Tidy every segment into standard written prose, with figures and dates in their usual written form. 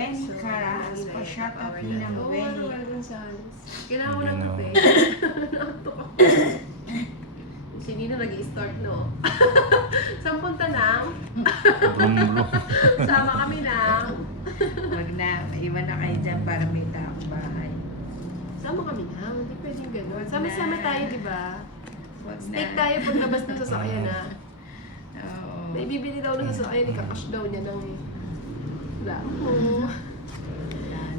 Weni Cara, pa shout out din ng Weni. Kailangan ko ng kape. Nakaktok ako. Si Nina nag-i-start, no? Saan punta na? Sama kami na. Wag na, iwan na kayo dyan para may taong bahay. Sama kami na. Hindi pwedeng gano'n. Sama-sama tayo, di ba? Wag na. Steak tayo paglabas ng sasakyan, na. Oo. May bibili daw ng sasakyan, ikakash daw niya ng... Wala. Oo.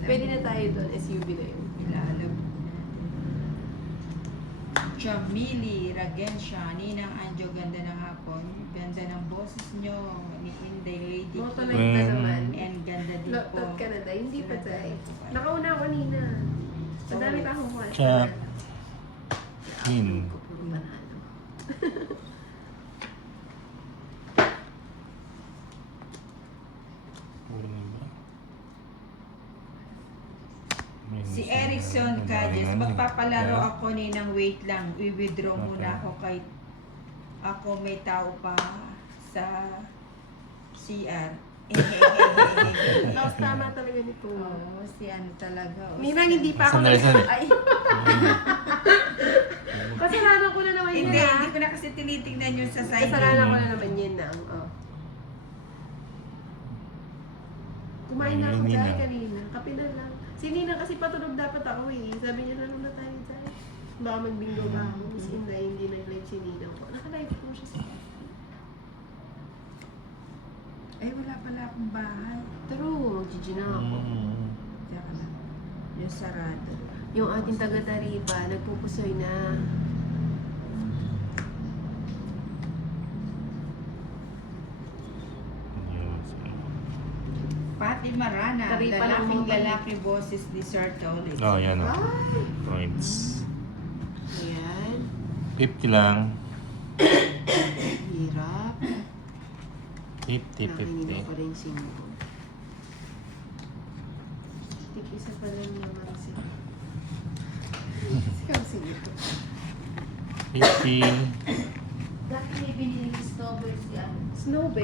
Pwede na tayo doon, SUV na yun. Ilalog Chamili, Ragensha, Ninang Anjo, ganda ng hapon. Ganda ng boses nyo, ni Inday Lady. Motolite na naman. And ganda din po. Lotot ka na tayo. Hindi pa tayo. Nakauna ako, Nina. Madami pa akong kwesta. Check. Hin. Puro panalo. Si Erickson Cajes, magpapalaro ako Ninang, wait lang. I-withdraw muna ako kay ako may tao pa sa CR. Tapos tama talaga nito. Oo, si ano talaga. Ninang, hindi pa ako Sandali, sandali. Ay! Kasalanan ko na naman yun, Hindi, ha? hindi ko na kasi tinitingnan yung sa side. Kasalanan ko na naman yun, na. Oh. Kumain na ako Nina. dahil kanina. Kape na lang. Si Nina kasi patulog dapat ako eh. Sabi niya, lalo na tayo dahil. Baka magbingo ba ako. Miss Inday, hindi nag-live si Nina ko. Naka-live po siya sa Ay, wala pala akong bahay. True, mag-GG na ako. Teka lang. Yung sarado. Yung ating taga-Tariba, nagpupusoy na. Pati Marana, Taripa lang mo. lalaki boses ni Sir Tolis. Oh, yan o. Ay! Points. Ayan. 50 lang. Hirap. 50, Nakainin 50. ko rin singko. Tig-isa pa lang naman siya. Ikaw singko. 50. Dati may binili snowbird si ano. Snowbay.